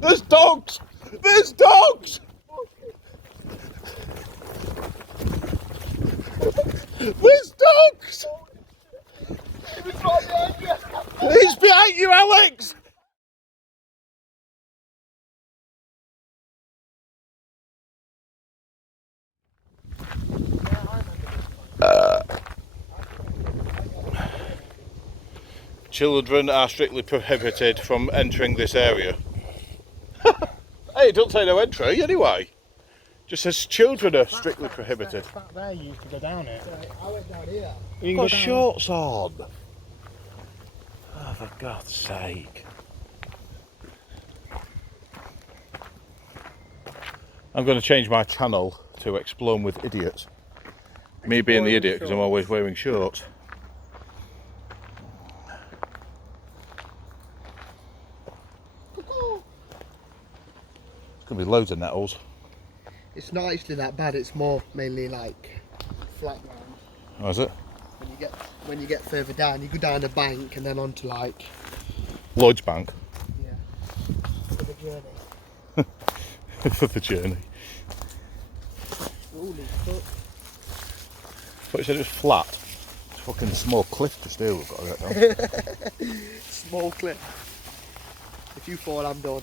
There's dogs! There's dogs! There's dogs! He's behind you, Alex! Children are strictly prohibited from entering this area. Hey, it don't say no entry anyway. Just says children are strictly prohibited. Back there you used to go down it. I went down here. You can got shorts on. Oh, for God's sake. I'm going to change my channel to Explore with Idiots. Me being the idiot because I'm always wearing shorts. There's going to be loads of nettles. It's not actually that bad. It's more mainly like flat ground. Oh, is it? When you get further down, you go down a bank and then onto like Lloyd's Bank. Yeah. For the journey. For the journey. Holy fuck. Thought you said it was flat. It's a fucking small cliff just here we've got to get down. Small clip. If you fall, I'm done.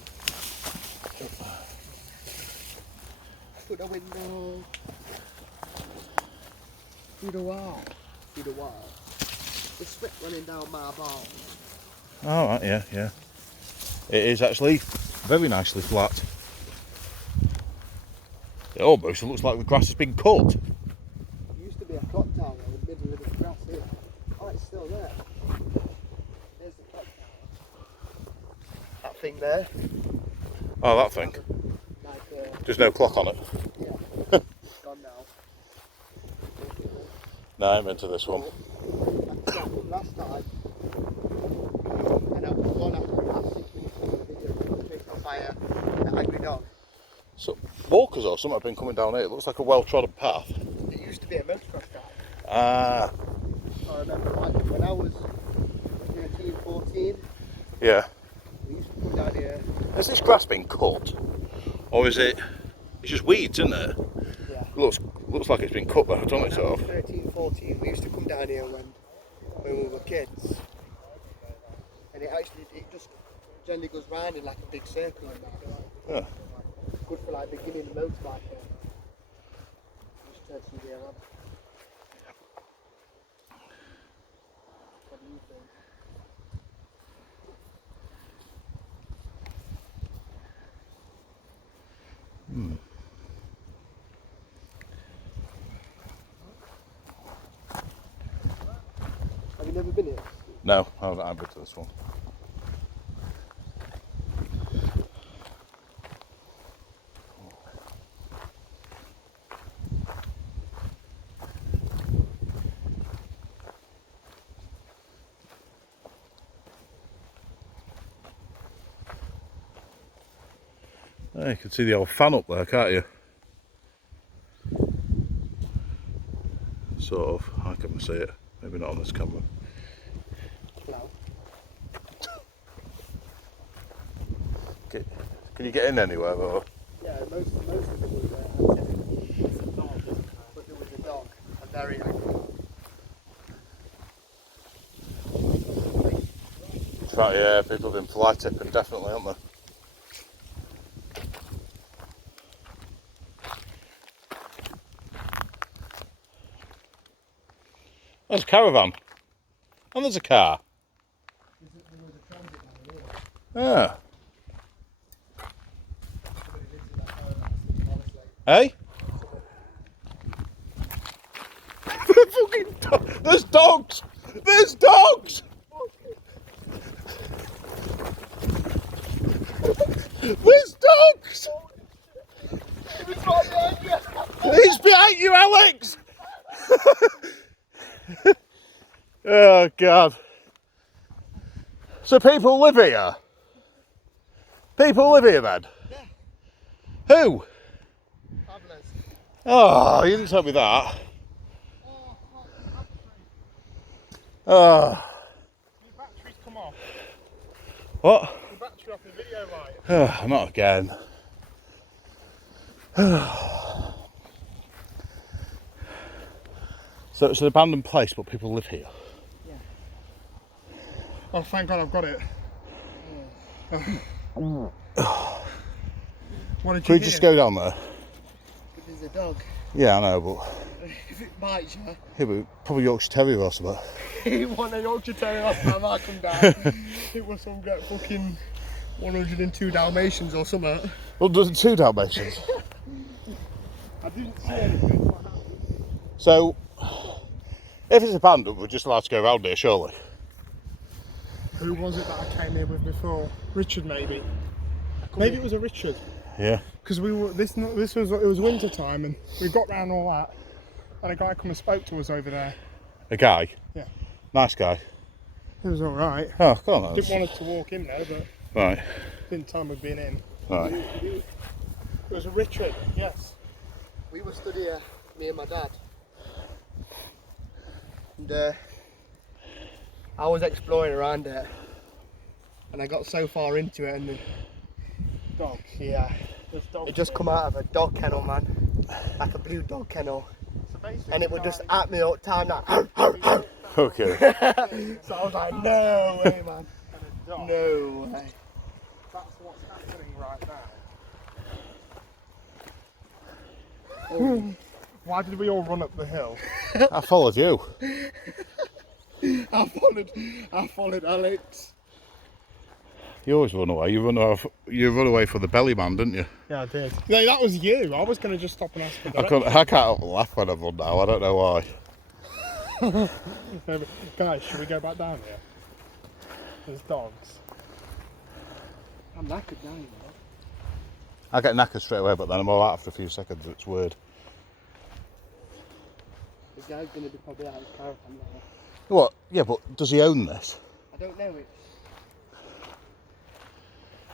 Through the window. Through the wall. Through the wall. The sweat running down my balls. Oh, right, yeah, yeah. It is actually very nicely flat. It almost looks like the grass has been cut. There used to be a clock tower in the middle of the grass here. Oh, it's still there. There's the clock tower. That thing there. Oh, that thing. Like, There's no clock on it. yeah. It's gone now. No, I'm into this one. Last time, and I was gone after about 6 minutes of the video, chasing a fire, an angry dog. So, walkers or something have been coming down here. It looks like a well-trodden path. It used to be a motocross track. Ah. I remember like when I was 13, 14, Yeah. we used to come down here. Has this grass been cut? Or is it... It's just weeds, isn't it? Yeah. Looks like it's been cut though, doesn't it, When I sort was of? 13, 14, we used to come down here when we were kids. And it just generally goes round in like a big circle and that. Yeah. Good for like beginning the motorbike. Just turn some gear on. What do you think? Have you never been here? No, I haven't been to this one. Oh, you can see the old fan up there, can't you? Sort of. I can see it. Maybe not on this camera. No. Can you get in anywhere or? Yeah, most of it was untented. But there was a dog, a very angry dog. Right, yeah, people have been fly tipping definitely, haven't they? There's a caravan. And there's a car. There was a transit down here. Ah. Hey? There's dogs! There's dogs! There's dogs! He's behind you, Alex! Oh, God. So people live here? People live here, then? Yeah. Who? Travellers. Oh, you didn't tell me that. Oh. Your battery's come off. What? Your battery off the video. go right. Not again. So it's an abandoned place, but people live here. Yeah. Oh, thank God I've got it. What did Can you we just hear? go down there? There's a dog. Yeah, I know, but If it bites you, yeah, but probably Yorkshire Terrier or something. He won a Yorkshire Terrier last time I come down. It was some fucking 102 Dalmatians or something. Well, there's 2 Dalmatians. I didn't see anything. So, if it's abandoned, we're just allowed to go around here, surely. Who was it that I came here with before? Richard, maybe. Maybe it was a Richard. Yeah. Because we were it was winter time and we got round all that, and a guy come and spoke to us over there. A guy? Yeah. Nice guy. It was all right. Oh, come on. Didn't want us to walk in there, but Right. didn't tell him we'd been in. Right. It was a Richard, yes. we were stood here, me and my dad. And I was exploring around it. And I got so far into it and Dog. yeah, This dog. it just come out of a dog kennel, man. Like a blue dog kennel. So basically And it would just at me all the time like, Okay. so I was like, no way, man. And a dog. No way. That's what's happening right now. Why did we all run up the hill? I followed you. I followed Alex. You always run away. You run away for the belly man, didn't you? Yeah, I did. No, that was you. I was going to just stop and ask for directions. I can't help but laugh when I run now. I don't know why. Guys, should we go back down here? There's dogs. I'm knackered now, you know. I get knackered straight away, but then I'm alright after a few seconds. It's weird. The guy's going to be probably out of his caravan now. What? Yeah, but does he own this? I don't know it.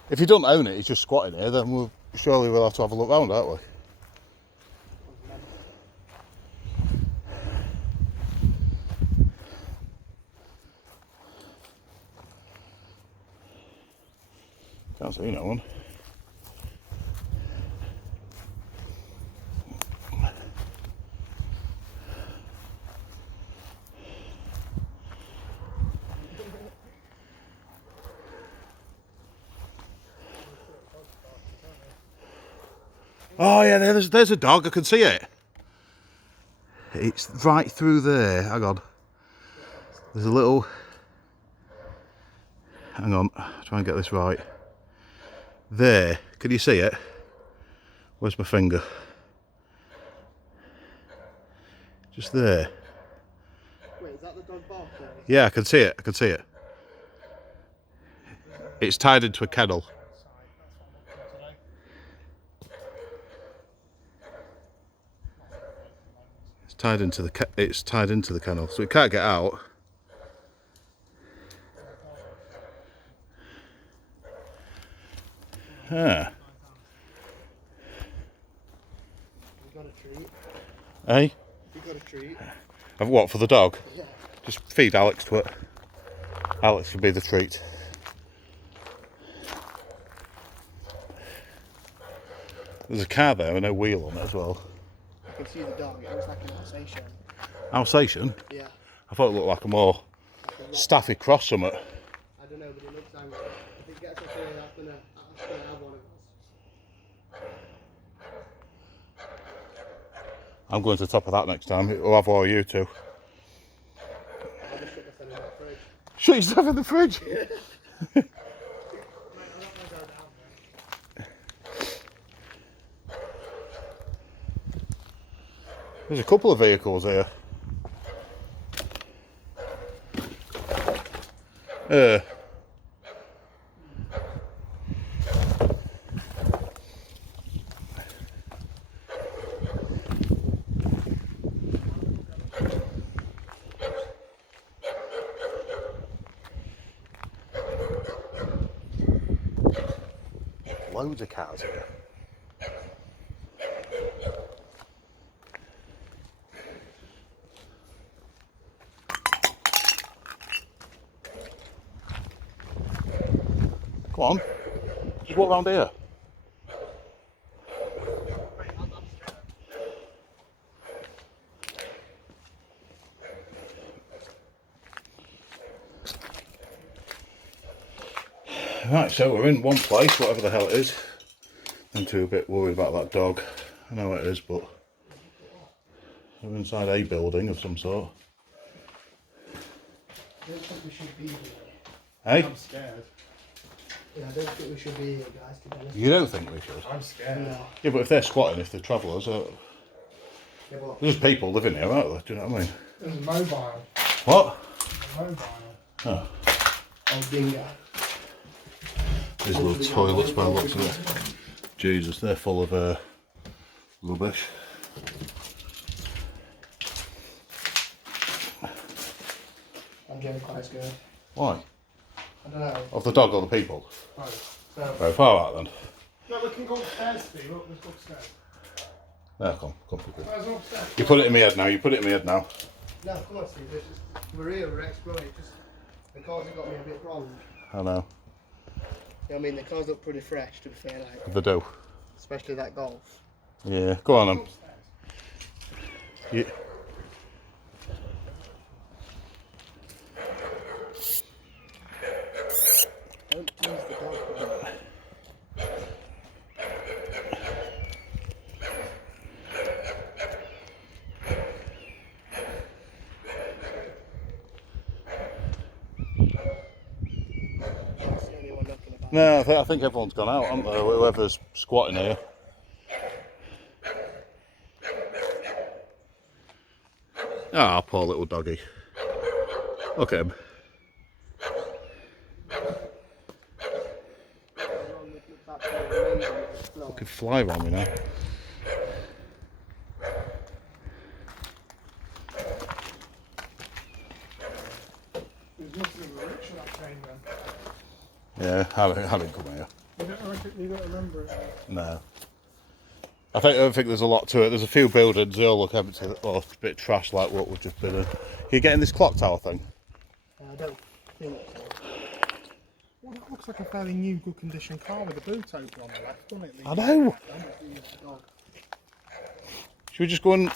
If he don't own it, he's just squatting here, then surely we'll have to have a look round, aren't we? Can't see no one. Oh yeah, there's a dog. I can see it. It's right through there. Hang on. There's a little. Hang on. Try and get this right. There. Can you see it? Where's my finger? Just there. Wait, is that the dog barking? Yeah, I can see it. I can see it. It's tied into a kennel. It's tied into the kennel, so it can't get out. Ah. We got a treat. Eh? We got a treat. Of what, for the dog? Yeah. Just feed Alex to it. Alex would be the treat. There's a car there with no wheel on it as well. I can see the dog. It looks like an Alsatian. Alsatian? Yeah. I thought it looked like a more staffy cross summit. I don't know, but it looks like if it gets up here, that's gonna have one of us. I'm going to the top of that next time. We'll have all of you two. I'll just stick myself in that fridge. Shut yourself in the fridge. There's a couple of vehicles here. Loads of cars here. Come on. Just walk around here. Right, so we're in one place, whatever the hell it is. I'm too a bit worried about that dog. I know what it is, but we're inside a building of some sort. I don't think we should be here. Hey? I'm scared. Yeah, I don't think we should be here, guys, to be honest. You don't think we should? I'm scared. No. Yeah, but if they're squatting, if they're travellers, Yeah, but there's people living here, aren't there? Do you know what I mean? There's a mobile. What? A mobile. Oh. oh, dingo. These little toilets by the looks of it. Jesus, they're full of rubbish. I'm getting quite scared. Why? I don't know. Of the dog or the people? Both. So, Very far out then. no, we can go upstairs, Steve. Look, let's go upstairs. There, come quickly. Let's go upstairs. You put it in my head now, you put it in my head now. No, come on, Steve. It's just, we're here, we're exploring. Just the cars have got me a bit wrong. I know. You know what I mean? The cars look pretty fresh, to be fair, like, They do. especially that Golf. Yeah, go on Go then. upstairs. Yeah. Don't tease the dog, bro. That's the only one knocking about. No, I think everyone's gone out, haven't they? Whoever's squatting here. Ah, poor little doggy. Look at him. Fucking fly around me now. There's nothing in the rich that came then. Yeah, I didn't come here. You don't remember it? No. I think there's a lot to it. There's a few buildings, they all look empty, or a bit trash like what we've just been in. Can you get in this clock tower thing? I don't think so. Well, it looks like a fairly new, good condition car with the boot open on the left, doesn't it? I know. Dog. Should we just go and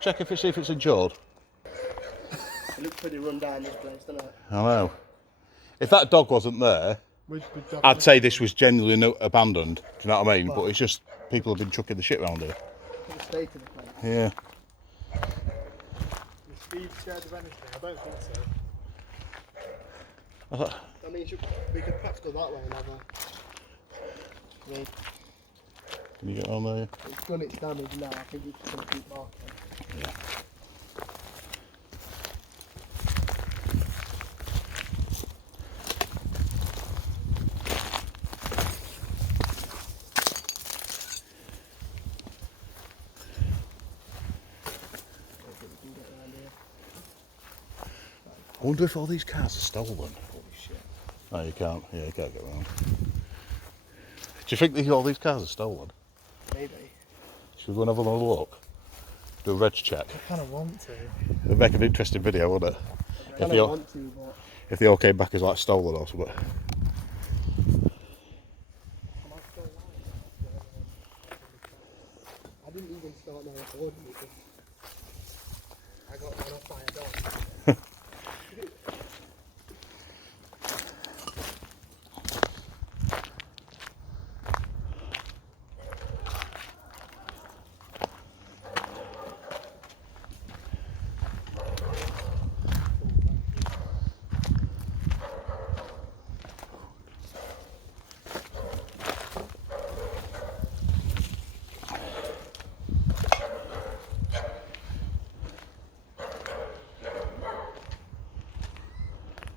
check see if it's insured? It looks pretty run down, this place, doesn't it? I know. If that dog wasn't there, Which the dog I'd say this was genuinely abandoned. Do you know what I mean? But it's just people have been chucking the shit around here. For the state of the place. Yeah. Is Steve scared of anything? I don't think so. I mean, we could perhaps go that way and have a. I mean, Can you get on there? it's done its damage now. I think it's going to keep marking. Yeah. I wonder if all these cars are stolen. Holy shit. No, you can't. Yeah, you can't get around. Do you think all these cars are stolen? Maybe. Should we go and have another look? Do a reg check. I kind of want to. It'd make an interesting video, wouldn't it? I kind of want to, but. If they all came back as like stolen or something. I didn't even start my recording because I got run off by a dog.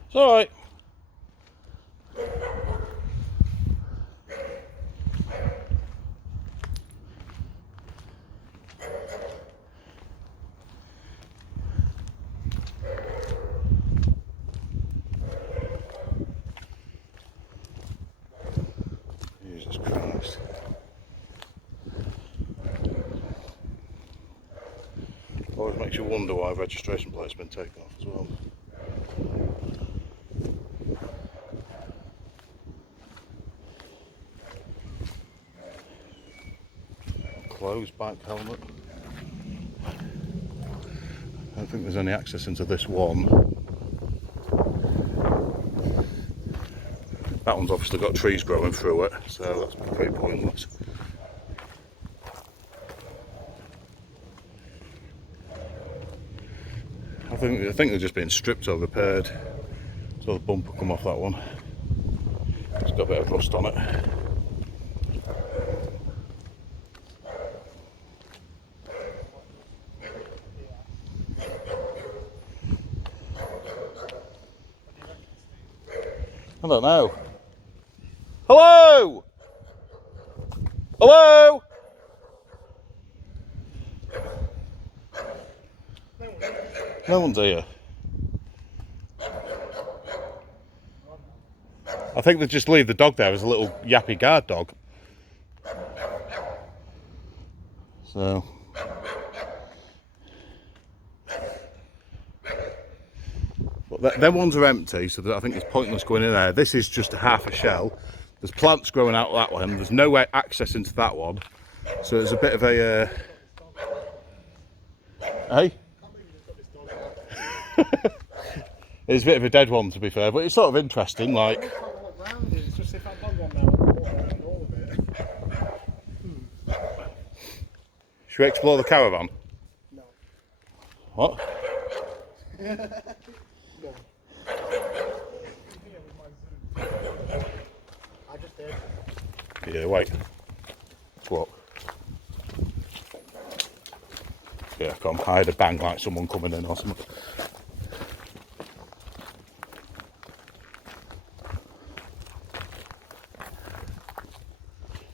It's alright. Jesus Christ. Always makes you wonder why registration plate's been taken off as well. closed, bike helmet. I don't think there's any access into this one. That one's obviously got trees growing through it, so that's pretty pointless. I think they're just being stripped or repaired. So the bumper come off that one. It's got a bit of rust on it. I don't know. Hello! Hello! No one's here. I think they just leave the dog there as a little yappy guard dog. So. But them ones are empty, so I think it's pointless going in there. This is just half a shell. There's plants growing out that one. There's no way access into that one. So it's a bit of a... Hey? It's a bit of a dead one, to be fair, but it's sort of interesting, like... It's just if that dog on there, all of it. Should we explore the caravan? No. What? No. I just did. Yeah, wait. What? Yeah, come. I had a bang like someone coming in or something.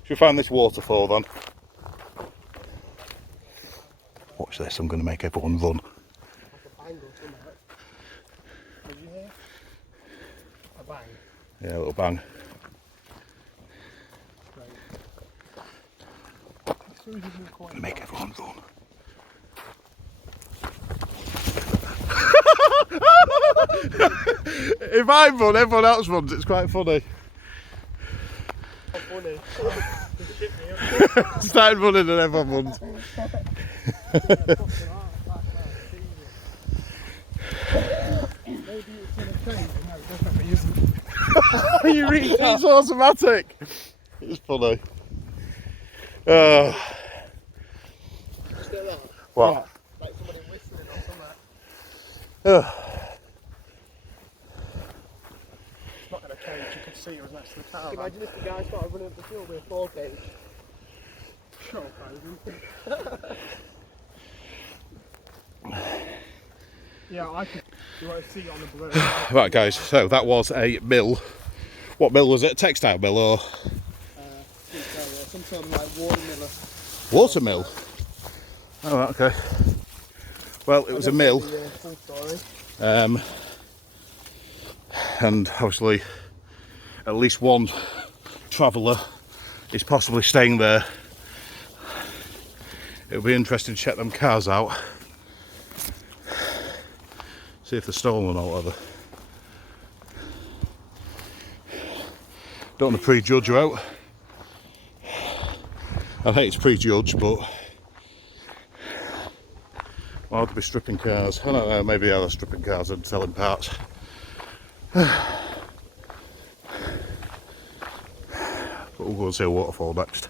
Should we find this waterfall then? Watch this, I'm going to make everyone run. Did you hear? A bang? Yeah, a little bang. Make everyone run. If I run, everyone else runs. It's quite funny. Funny. Started running and everyone runs. You read it's automatic. It's funny. Still on? What? Like somebody whistling or something. It's not in a cage, you could see it was next to the car. Imagine if the guy started running up the field with a 4 cage. Shut up, yeah, I could. You want to see it on the blue. Right, guys, so that was a mill. What mill was it? A textile mill or? Some sort of like water miller. Water mill? Oh, right, okay. Well, it was a mill. Full story. And obviously, at least one traveller is possibly staying there. It'll be interesting to check them cars out. See if they're stolen or whatever. Don't want to prejudge her out. I think it's prejudged, but why would they be stripping cars? I don't know, maybe they're stripping cars and selling parts. But we'll go and see a waterfall next.